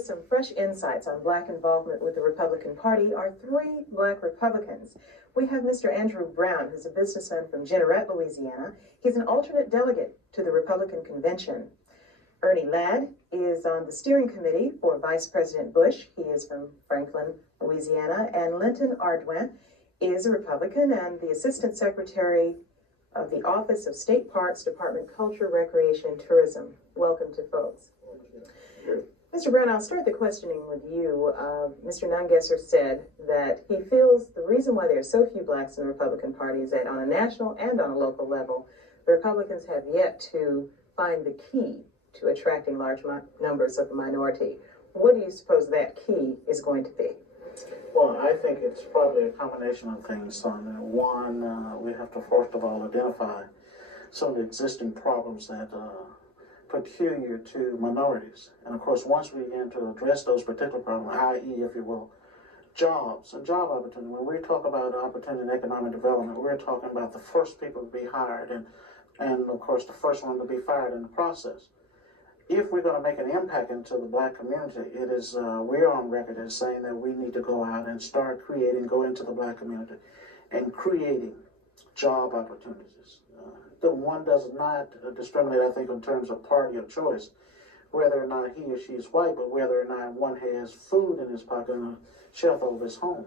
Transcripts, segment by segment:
us some fresh insights on Black involvement with the Republican Party are three Black Republicans. We have Mr. Andrew Brown, who's a businessman from Jeanerette, Louisiana. He's an alternate delegate to the Republican Convention. Ernie Ladd is on the steering committee for Vice President Bush. He is from Franklin, Louisiana. And Linton Ardwin is a Republican and the Assistant Secretary of the Office of State Parks, Department of Culture, Recreation, and Tourism. Welcome to folks. Mr. Brown, I'll start the questioning with you. Mr. Nungesser said that he feels the reason why there are so few Blacks in the Republican Party is that on a national and on a local level, the Republicans have yet to find the key to attracting large numbers of the minority. What do you suppose that key is going to be? Well, I think it's probably a combination of things. One, we have to first of all identify some of the existing problems that peculiar to minorities. And of course, once we begin to address those particular problems, i.e., if you will, jobs and job opportunity, when we talk about opportunity and economic development, we're talking about the first people to be hired and of course, the first one to be fired in the process. If we're going to make an impact into the Black community, it is, we're on record as saying that we need to go out and start go into the Black community and creating job opportunities. The one does not discriminate, I think, in terms of party of choice, whether or not he or she is white, but whether or not one has food in his pocket and a shelf over his home.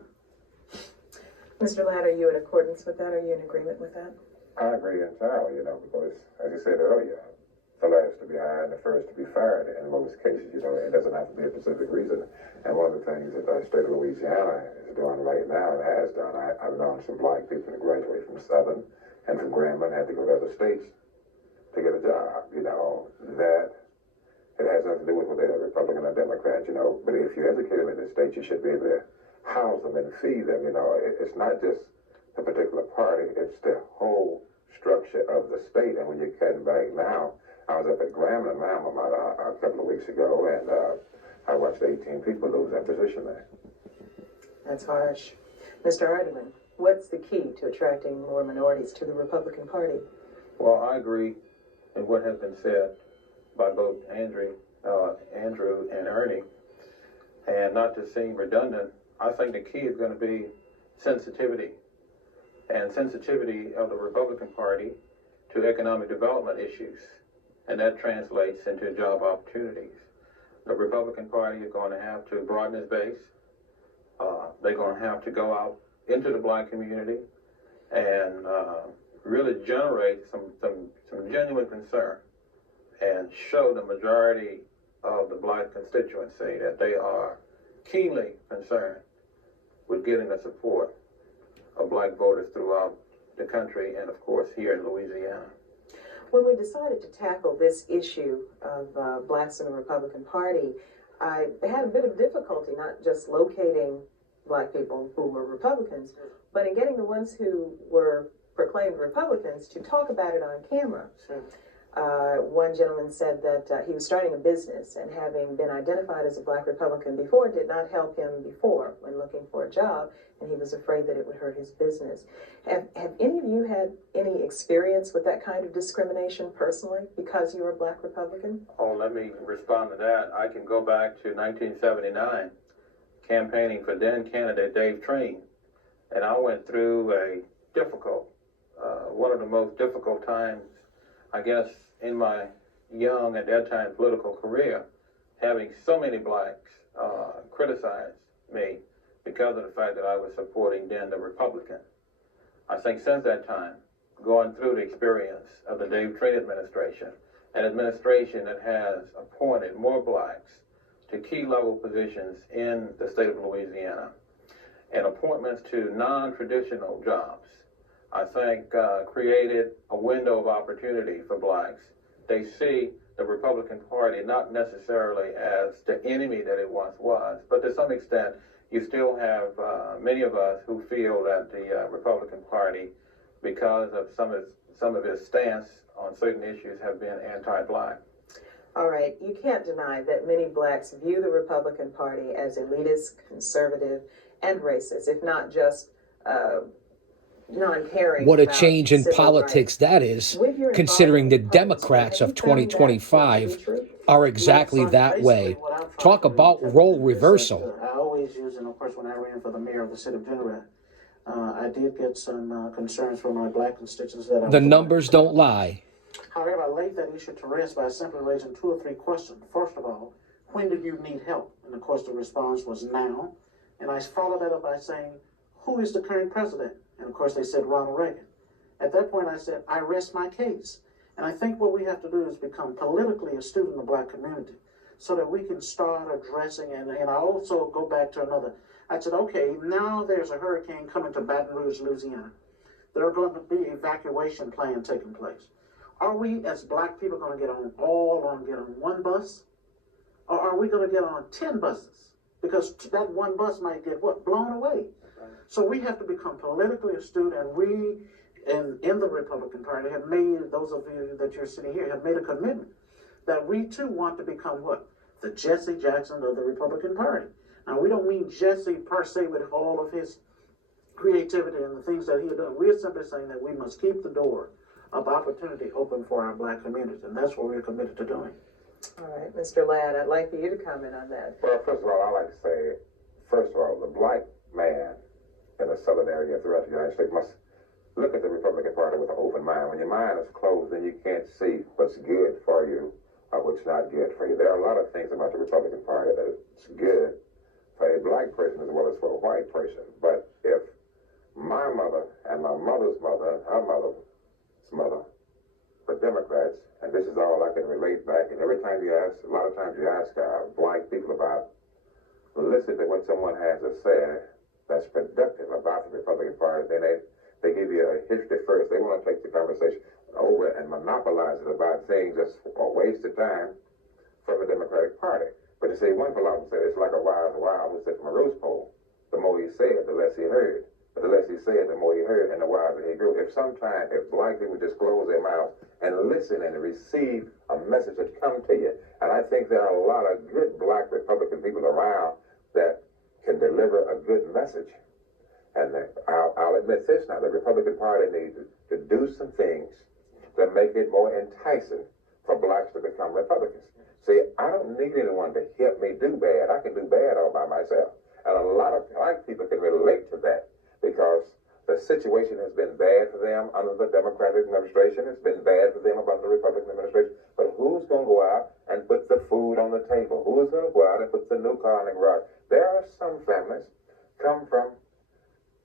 Mr. Ladd, are you in accordance with that? Are you in agreement with that? I agree entirely, because as you said earlier, the last to be hired and the first to be fired in most cases, it doesn't have to be a specific reason. And one of the things that the state of Louisiana is doing right now, and has done, I've known some Black people that graduate from Southern and from Grambling had to go to other states to get a job, that it has nothing to do with whether they're Republican or Democrat, but if you educate them in the state, you should be able to house them and feed them, It's not just the particular party, it's the whole structure of the state. And when you're cutting back now, I was up at Grambling, Alabama a couple of weeks ago, and I watched 18 people lose their position there. That's harsh. Mr. Ardwin, what's the key to attracting more minorities to the Republican Party? Well, I agree in what has been said by both Andrew and Ernie. And not to seem redundant, I think the key is going to be sensitivity. And sensitivity of the Republican Party to economic development issues. And that translates into job opportunities. The Republican Party is going to have to broaden its base. They're going to have to go out into the Black community and really generate some genuine concern and show the majority of the Black constituency that they are keenly concerned with getting the support of Black voters throughout the country and, of course, here in Louisiana. When we decided to tackle this issue of Blacks in the Republican Party, I had a bit of difficulty not just locating Black people who were Republicans, but in getting the ones who were proclaimed Republicans to talk about it on camera. Sure. One gentleman said that he was starting a business, and having been identified as a Black Republican before did not help him before when looking for a job, and he was afraid that it would hurt his business. Have any of you had any experience with that kind of discrimination personally because you were a Black Republican? Oh, let me respond to that. I can go back to 1979, campaigning for then candidate Dave Treen, and I went through a difficult, one of the most difficult times, I guess, in my young, at that time, political career, having so many Blacks criticize me because of the fact that I was supporting then the Republican. I think since that time, going through the experience of the Dave Treen administration, an administration that has appointed more Blacks to key level positions in the state of Louisiana, and appointments to non-traditional jobs, I think created a window of opportunity for Blacks. They see the Republican Party not necessarily as the enemy that it once was, but to some extent, you still have many of us who feel that the Republican Party, because of some of its stance on certain issues, have been anti-Black. All right, you can't deny that many Blacks view the Republican Party as elitist, conservative, and racist, if not just non-caring. What a about change in civil politics rights. that is, With your considering the involvement in public Democrats have of you found that to be 2025 true? are exactly Son, that basically way. what I've tried Talk to do, about Ted, role is that, reversal. I always use, and of course when I ran for the mayor of the city of General, I did get some concerns from my black constituents that I The was numbers don't lie. However, I laid that issue to rest by simply raising 2 or 3 questions. First of all, when do you need help? And of course, the response was now. And I followed that up by saying, who is the current president? And of course, they said Ronald Reagan. At that point, I said, I rest my case. And I think what we have to do is become politically astute in the black community so that we can start addressing, and I also go back to another. I said, okay, now there's a hurricane coming to Baton Rouge, Louisiana. There are going to be evacuation plan taking place. Are we as black people going to get on one bus? Or are we going to get on 10 buses? Because that one bus might get blown away. So we have to become politically astute, and we in the Republican Party have made, those of you that you're sitting here, have made a commitment that we too want to become what? The Jesse Jackson of the Republican Party. Now, we don't mean Jesse per se with all of his creativity and the things that he had done. We're simply saying that we must keep the door of opportunity open for our black communities, and that's what we're committed to doing. All right, Mr. Ladd, I'd like for you to comment on that. Well, first of all, I'd like to say, first of all, the black man in the southern area throughout the United States must look at the Republican Party with an open mind. When your mind is closed, then you can't see what's good for you or what's not good for you. There are a lot of things about the Republican Party that's good for a black person as well as for a white person. But if my mother and my mother's mother and her mother's mother were Democrats, and this is all I can relate back, and every time you ask, a lot of times you ask black people about, listen to what someone has to say that's productive about the Republican Party, then they give you a history first. They want to take the conversation over and monopolize it about things that's a waste of time from the Democratic Party. But you see, one philosopher said it's like a wise who said from a roost pole. The more he said, the less he heard. But the less he said, the more he heard, and the wiser he grew. If black people just close their mouths and listen and receive a message that comes to you, and I think there are a lot of good black Republican people around that can deliver a good message. And I'll admit this now, the Republican Party needs to do some things that make it more enticing for blacks to become Republicans. See, I don't need anyone to help me do bad. I can do bad all by myself. And a lot of black people can relate to that because the situation has been bad for them under the Democratic administration. It's been bad for them under the Republican administration. But who's going to go out and put the food on the table? Who's going to go out and put the new car in the garage? There are some families come from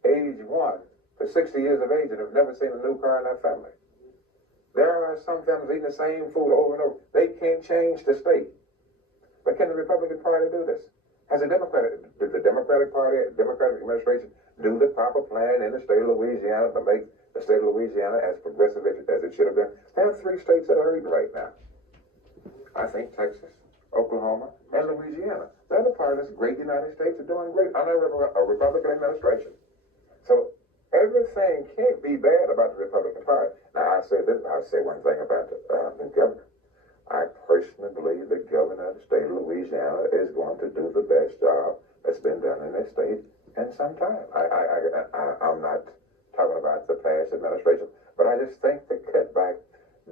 age 1 to 60 years of age and have never seen a new car in their family. There are some families eating the same food over and over. They can't change the state. But can the Republican Party do this? Did the Democratic Party, Democratic administration do the proper plan in the state of Louisiana to make the state of Louisiana as progressive as it should have been? There are 3 states that are eating right now. I think Texas, Oklahoma, and Louisiana. The other part of this great United States are doing great under a Republican administration. So everything can't be bad about the Republican Party. Now, I'll say one thing about the governor. I personally believe the governor of the state of Louisiana is going to do the best job that's been done in this state in some time. I'm not talking about the past administration, but I just think the cutback,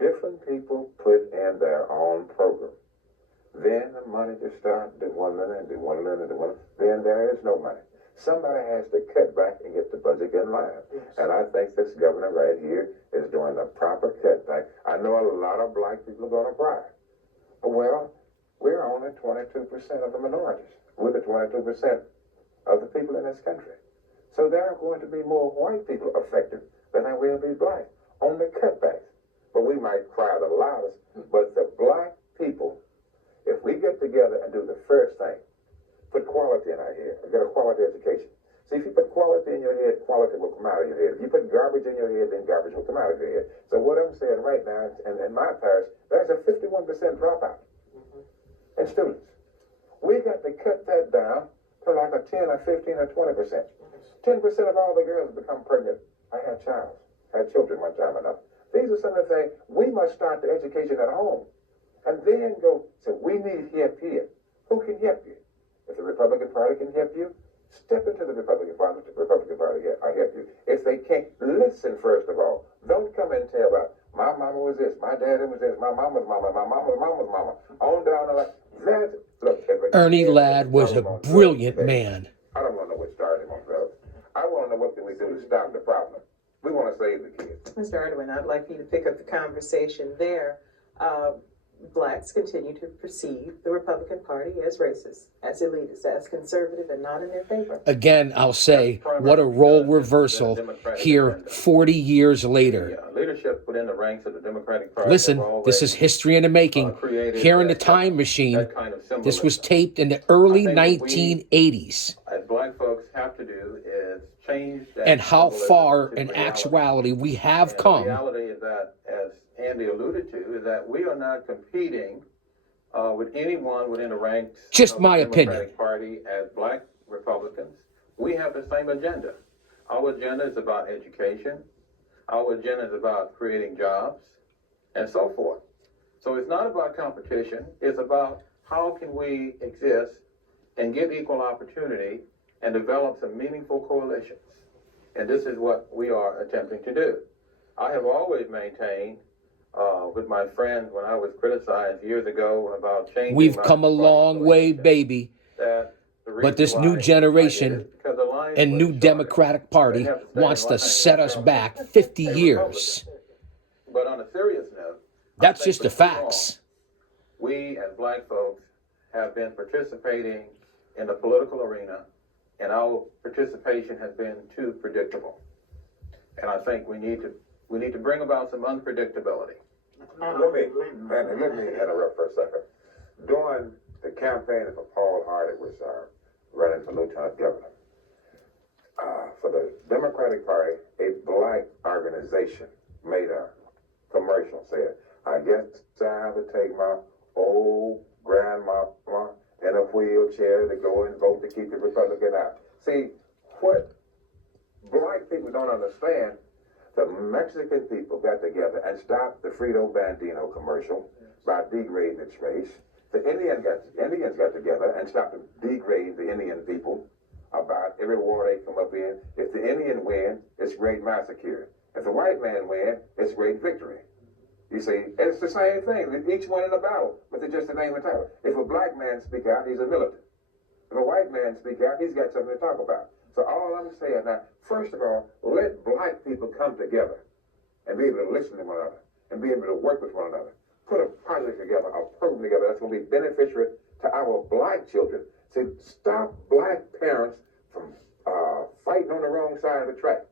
different people put in their own program. Then the money just starts dwindling and dwindling and dwindling. Then there is no money. Somebody has to cut back and get the budget in line. Yes. And I think this governor right here is doing the proper cutback. I know a lot of black people are going to cry. Well, we're only 22% of the minorities. We're the 22% of the people in this country. So there are going to be more white people affected than there will be black on the cutbacks. But we might cry the loudest, but the black people, if we get together and do the first thing, put quality in our head, get a quality education. See, if you put quality in your head, quality will come out of your head. If you put garbage in your head, then garbage will come out of your head. So what I'm saying right now, and in my parish, there's a 51% dropout in students. We got to cut that down to like a 10 or 15 or 20%. 10% of all the girls become pregnant. I had children one time enough. These are some of the things. We must start the education at home. And then go, so we need help here. Who can help you? If the Republican Party can help you, step into the Republican Party. The Republican Party, I help you. If they can't, listen first of all. Don't come and tell about my mama was this, my daddy was this, my mama's mama, my mama's mama's mama. On down the line. That look. If a Ernie kid Ladd was a on drugs brilliant today, man. I don't want to know what started him on drugs. I want to know what can we do to stop the problem. We want to save the kids. Mr. Ardoin, I'd like you to pick up the conversation there. Blacks continue to perceive the Republican Party as racist, as elitist, as conservative, and not in their favor. Again, I'll say, what a role reversal here 40 years later. The leadership within the ranks of the Democratic Party. Listen, have always, this is history in the making. created Here in the that- time machine, that kind of this was symbolism. taped in the early I think what we- 1980s. As black folks have to do is change that And how symbolism far to in reality. actuality we have And the come. reality is that, as Andy alluded to, is that we are not competing with anyone within the ranks Just of my the Democratic opinion. Party as black Republicans. We have the same agenda. Our agenda is about education. Our agenda is about creating jobs and so forth. So it's not about competition. It's about how can we exist and give equal opportunity and develop some meaningful coalitions. And this is what we are attempting to do. I have always maintained with my friends when I was criticized years ago about changing We've my come a party long way, affiliation, baby. that the But reason this why new I did generation it because the lines and were new shorter. Democratic Party They have to stay wants in to line set and us become back 50 a years. Republican. But on a serious note, That's I think just the for too long, facts. we as black folks have been participating in the political arena, and our participation has been too predictable. And I think we need to bring about some unpredictability. Let me interrupt for a second. During the campaign for Paul Hardy was running for lieutenant governor. For the Democratic Party, a black organization made a commercial said, I guess I have to take my old grandma in a wheelchair to go and vote to keep the Republican out. See, what black people don't understand, the Mexican people got together and stopped the Frito Bandino commercial by degrading its race. The Indians got together and stopped degrading the Indian people about every war they come up in. If the Indian win, it's great massacre. If the white man win, it's great victory. You see, it's the same thing. Each one in a battle, but they're just the name and title. If a black man speak out, he's a militant. If a white man speak out, he's got something to talk about. So all I'm saying now, first of all, let black people come together and be able to listen to one another and be able to work with one another. Put a project together, a program together that's going to be beneficial to our black children. See, stop black parents from fighting on the wrong side of the track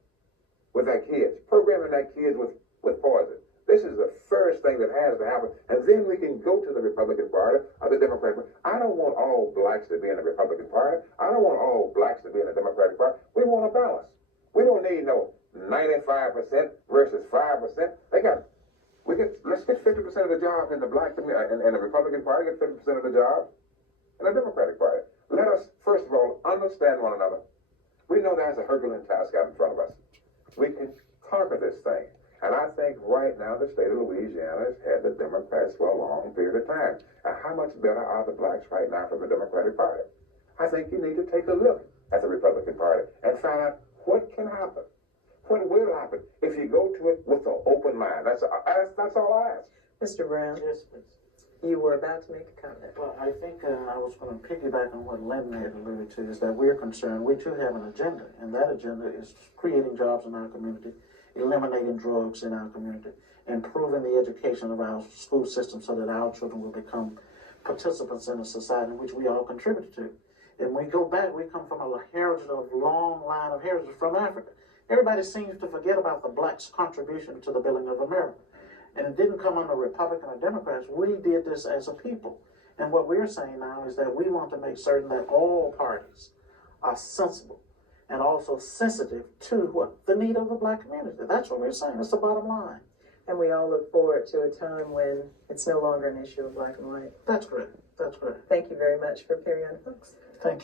with their kids, programming their kids with poison. This is the first thing that has to happen, and then we can go to the Republican Party or the Democratic Party. I don't want all blacks to be in the Republican Party. I don't want all blacks to be in the Democratic Party. We want a balance. We don't need no 95% versus 5%. Let's get 50% of the jobs in the black community, in the Republican Party, get 50% of the jobs in the Democratic Party. Let us, first of all, understand one another. We know there's a Herculean task out in front of us. We can conquer this thing. And I think right now the state of Louisiana has had the Democrats for a long period of time. And how much better are the blacks right now from the Democratic Party? I think you need to take a look at the Republican Party and find out what can happen. What will happen if you go to it with an open mind? That's all I ask. Mr. Brown, Yes, please. you were about to make a comment. Well, I think I was going to piggyback on what Lynn had alluded to, is that we're concerned, we too have an agenda, and that agenda is creating jobs in our community, eliminating drugs in our community, improving the education of our school system so that our children will become participants in a society in which we all contribute to. And we go back, we come from a heritage of long line of heritage from Africa. Everybody seems to forget about the blacks' contribution to the building of America. And it didn't come under Republican or Democrats. We did this as a people. And what we're saying now is that we want to make certain that all parties are sensible and also sensitive to what? The need of the black community. That's what we're saying. That's the bottom line. And we all look forward to a time when it's no longer an issue of black and white. That's correct. That's correct. Thank you very much for appearing on Folks. Thank you.